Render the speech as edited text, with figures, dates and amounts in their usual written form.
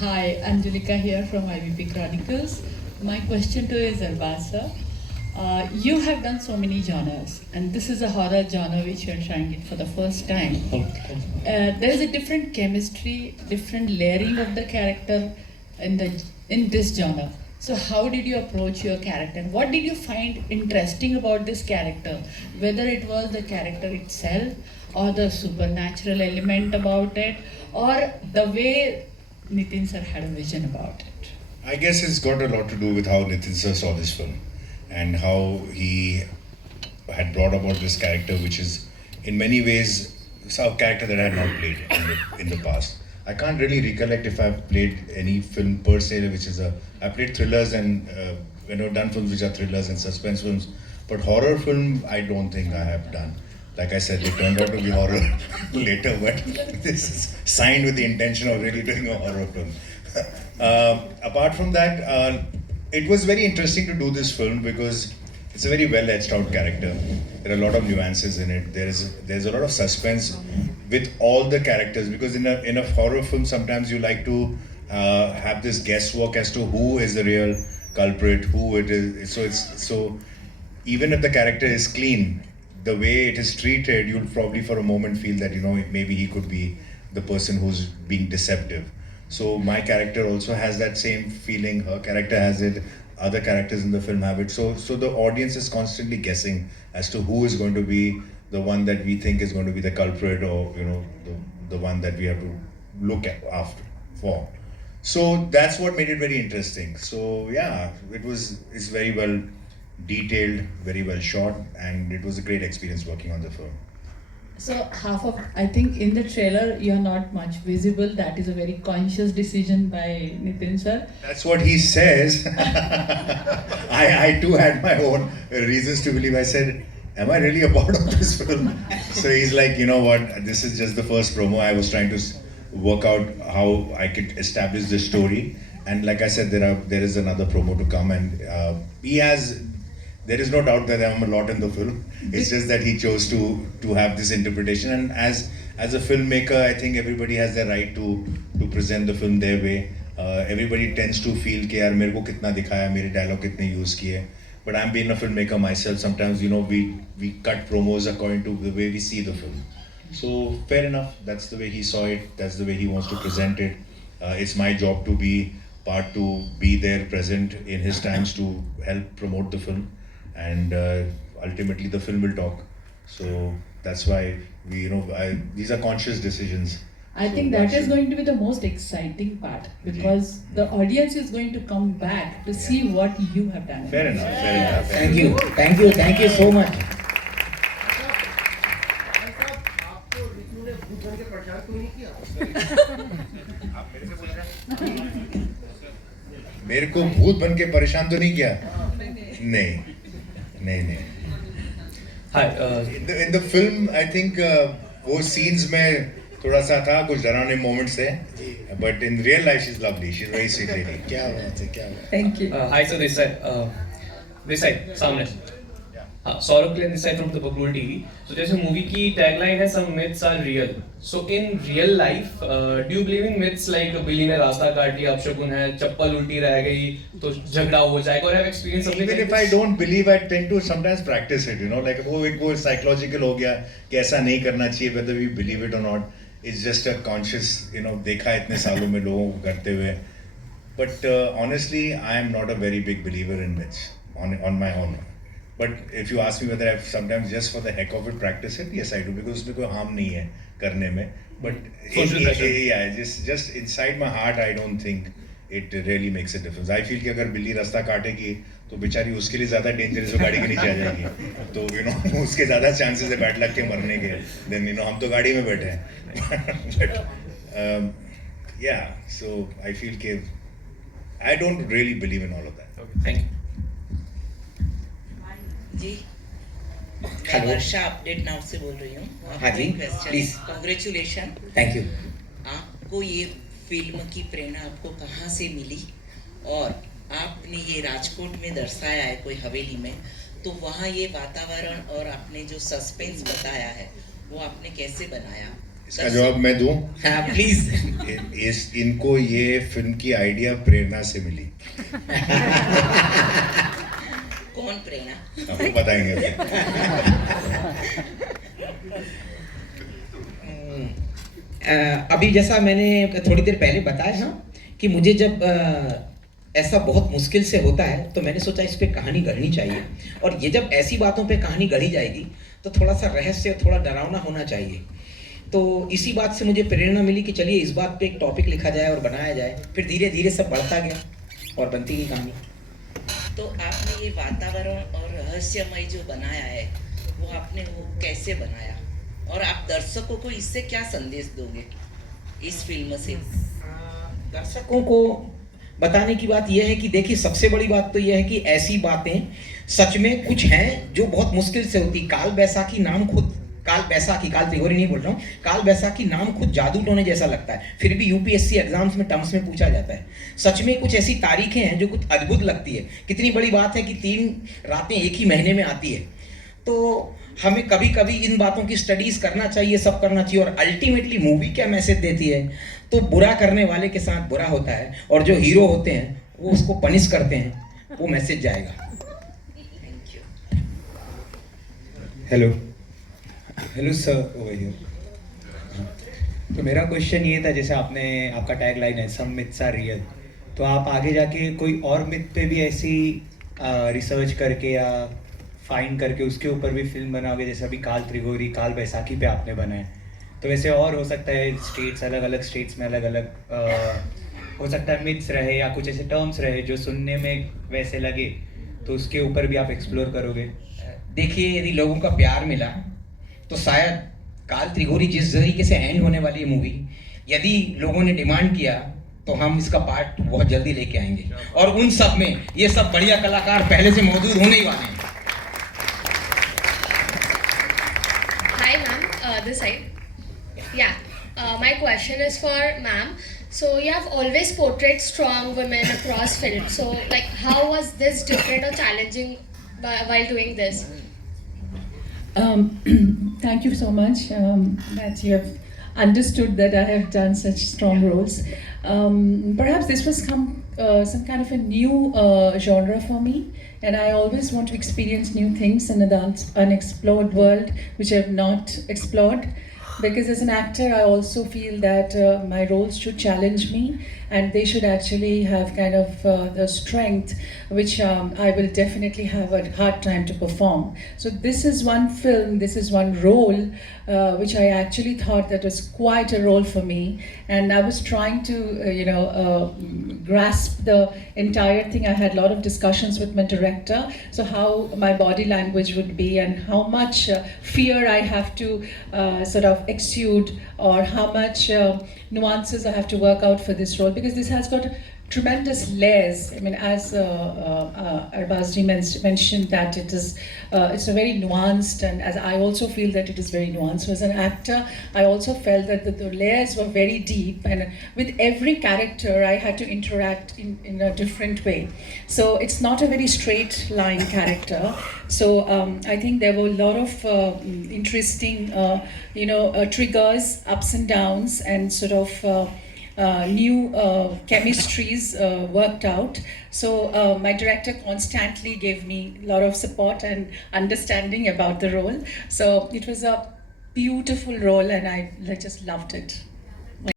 Hi, Angelika here from IVP Chronicles. My question to you is Arbasa. You have done so many genres, and this is a horror genre which you're trying it for the first time. There is a different chemistry, different layering of the character in this genre. So, how did you approach your character? What did you find interesting about this character? Whether it was the character itself, or the supernatural element about it, or the way Nitin sir had a vision about it. I guess it's got a lot to do with how Nitin sir saw this film and how he had brought about this character, which is in many ways a character that I had not played in the past. I can't really recollect if I've played any film per se, which is I played thrillers and done films which are thrillers and suspense films, but horror film I don't think I have done. Like I said, they turned out to be horror later, but this is signed with the intention of really doing a horror film. Apart from that, it was very interesting to do this film because it's a very well etched out character. There are a lot of nuances in it. There's a lot of suspense with all the characters because in a horror film sometimes you like to have this guesswork as to who is the real culprit, who it is. So even if the character is clean, the way it is treated, you'll probably for a moment feel that maybe he could be the person who's being deceptive. So my character also has that same feeling. Her character has it. Other characters in the film have it. So the audience is constantly guessing as to who is going to be the one that we think is going to be the culprit, or the one that we have to look at after for. So that's what made it very interesting. So yeah, it's very well detailed, very well shot, and it was a great experience working on the film. So I think in the trailer you're not much visible. That is a very conscious decision by Nitin sir. That's what he says. I too had my own reasons to believe. I said, am I really a part of this film? So he's like, you know what, this is just the first promo. I was trying to work out how I could establish the story. And like I said, there is another promo to come, and there is no doubt that I'm a lot in the film. It's just that he chose to have this interpretation, and as a filmmaker, I think everybody has the right to present the film their way. Everybody tends to feel कि यार मेरे को कितना दिखाया, मेरे dialogue कितने use किए. But I'm being a filmmaker myself. Sometimes we cut promos according to the way we see the film. So fair enough. That's the way he saw it. That's the way he wants to present it. It's my job to be there, present in his times to help promote the film, and ultimately the film will talk. So that's why these are conscious decisions. I think that is going to be the most exciting part because the audience is going to come back to see what you have done. Fair enough. Fair enough. Thank you so much. मेरे को भूत बन के परेशान तो नहीं किया? नहीं. Hi. In the film, I think वो scenes में थोड़ा सा था, कुछ डरावने moments थे. But in real life, she's lovely. She's very sweet lady. क्या बात है. Thank you. Hi, so this side, सामने. हाँ, सौरभ क्लेन this side from the Bakul TV. So जैसे मूवी की टैगलाइन है some myths are real. So in real life, do you believe in myths like बिल्ली ने रास्ता काट लिया, अपशकुन है, चप्पल उल्टी रह गई तो झगड़ा हो जाएगा, or have experienced something Even like if this? I don't believe, I tend to sometimes practice it. Like वो psychological हो गया कि ऐसा नहीं करना चाहिए, whether we believe it or not. It's just a conscious, देखा इतने सालों में लोगों को करते हुए. But honestly, I am not a very big believer in myths on my own. But if you ask me whether I've sometimes just for the heck of it practice it, yes I do, because उसमें कोई harm नहीं है करने में. But just inside my heart, I don't think it really makes a difference. I feel कि अगर बिल्ली रास्ता काटेगी तो बेचारी उसके लिए ज़्यादा डेंजरस हो, गाड़ी के नीचे आ जाएगी. तो उसके ज़्यादा चांसेस है बैड लक के मरने के. Then हम तो गाड़ी में बैठे हैं. But yeah, so I feel कि I don't really believe in all of that. Okay, thank you. जी हेलो। वर्षा अपडेट नाउ से बोल रही हूँ. हाँ जी, प्लीज. कांग्रेचुलेशन. Thank you. आपको ये फिल्म की प्रेरणा आपको कहाँ से मिली, और आपने ये राजकोट में दर्शाया है कोई हवेली में, तो वहाँ ये वातावरण और आपने जो सस्पेंस बताया है वो आपने कैसे बनाया, इसका जवाब मैं दूं? हाँ प्लीज. इनको ये फिल्म की आइडिया प्रेरणा से मिली. कौन प्रेरणा? आपको बताएंगे अभी. अभी जैसा मैंने थोड़ी देर पहले बताया ना कि मुझे जब ऐसा बहुत मुश्किल से होता है तो मैंने सोचा इस पे कहानी गढ़नी चाहिए, और ये जब ऐसी बातों पे कहानी गढ़ी जाएगी तो थोड़ा सा रहस्य, थोड़ा डरावना होना चाहिए. तो इसी बात से मुझे प्रेरणा मिली कि चलिए इस बात पे एक टॉपिक लिखा जाए और बनाया जाए. फिर धीरे धीरे सब बढ़ता गया और बनती गई कहानी. तो आपने ये वातावरण और रहस्यमय जो बनाया है वो आपने वो कैसे बनाया, और आप दर्शकों को इससे क्या संदेश दोगे इस फिल्म से? दर्शकों को बताने की बात यह है कि देखिए, सबसे बड़ी बात तो यह है कि ऐसी बातें सच में कुछ हैं जो बहुत मुश्किल से होती. काल बैसाखी नाम खुद, काल त्रिगोरी नहीं बोल रहा हूँ, काल बैसाखी नाम खुद जादू टोने जैसा लगता है, फिर भी यूपीएससी एग्जाम्स में टर्म्स में पूछा जाता है. सच में कुछ ऐसी तारीखें हैं जो कुछ अद्भुत लगती है. कितनी बड़ी बात है कि 3 रातें एक ही महीने में आती है. तो हमें कभी कभी इन बातों की स्टडीज करना चाहिए, सब करना चाहिए. और अल्टीमेटली मूवी क्या मैसेज देती है, तो बुरा करने वाले के साथ बुरा होता है और जो हीरो होते हैं वो उसको पनिश करते हैं, वो मैसेज जाएगा. Thank you. Hello sir, over here. तो मेरा क्वेश्चन ये था, जैसे आपका टैग लाइन है सम मिथ्स आर रियल, तो आप आगे जाके कोई और मिथ पे भी ऐसी रिसर्च करके या फाइंड करके उसके ऊपर भी फिल्म बनाओगे? जैसे अभी काल त्रिगोरी, काल बैसाखी पे आपने बनाए, तो वैसे और हो सकता है स्टेट्स, अलग अलग स्टेट्स में अलग अलग हो सकता है मिथ्स रहे या कुछ ऐसे टर्म्स रहे जो सुनने में वैसे लगे, तो उसके ऊपर भी आप एक्सप्लोर करोगे? देखिए, यदि लोगों का प्यार मिला तो शायद काल त्रिगोरी जिस तरीके से एंड होने वाली है मूवी, यदि लोगों ने डिमांड किया तो हम इसका पार्ट बहुत जल्दी लेके आएंगे. और उन सब में ये सब बढ़िया कलाकार पहले से मौजूद होने ही वाले हैं. Hi ma'am, this side. Yeah, my question is for ma'am. So you have always portrayed strong women across film. So like, how was this different or challenging while doing this? Thank you so much that you have understood that I have done such strong roles. Perhaps this was some kind of a new genre for me, and I always want to experience new things in an unexplored world which I have not explored. Because as an actor, I also feel that my roles should challenge me, and they should actually have kind of the strength which I will definitely have a hard time to perform. So this is one film, this is one role which I actually thought that was quite a role for me, and I was trying to grasp the entire thing. I had a lot of discussions with my director, so how my body language would be and how much fear I have to sort of exude, or how much nuances I have to work out for this role, because this has got tremendous layers. I mean, as Arbazji mentioned, that it's a very nuanced, and as I also feel that it is very nuanced. So as an actor, I also felt that the layers were very deep, and with every character I had to interact in a different way. So it's not a very straight line character. So I think there were a lot of interesting, triggers, ups and downs, and sort of new chemistries worked out. So my director constantly gave me a lot of support and understanding about the role. So it was a beautiful role, and I just loved it.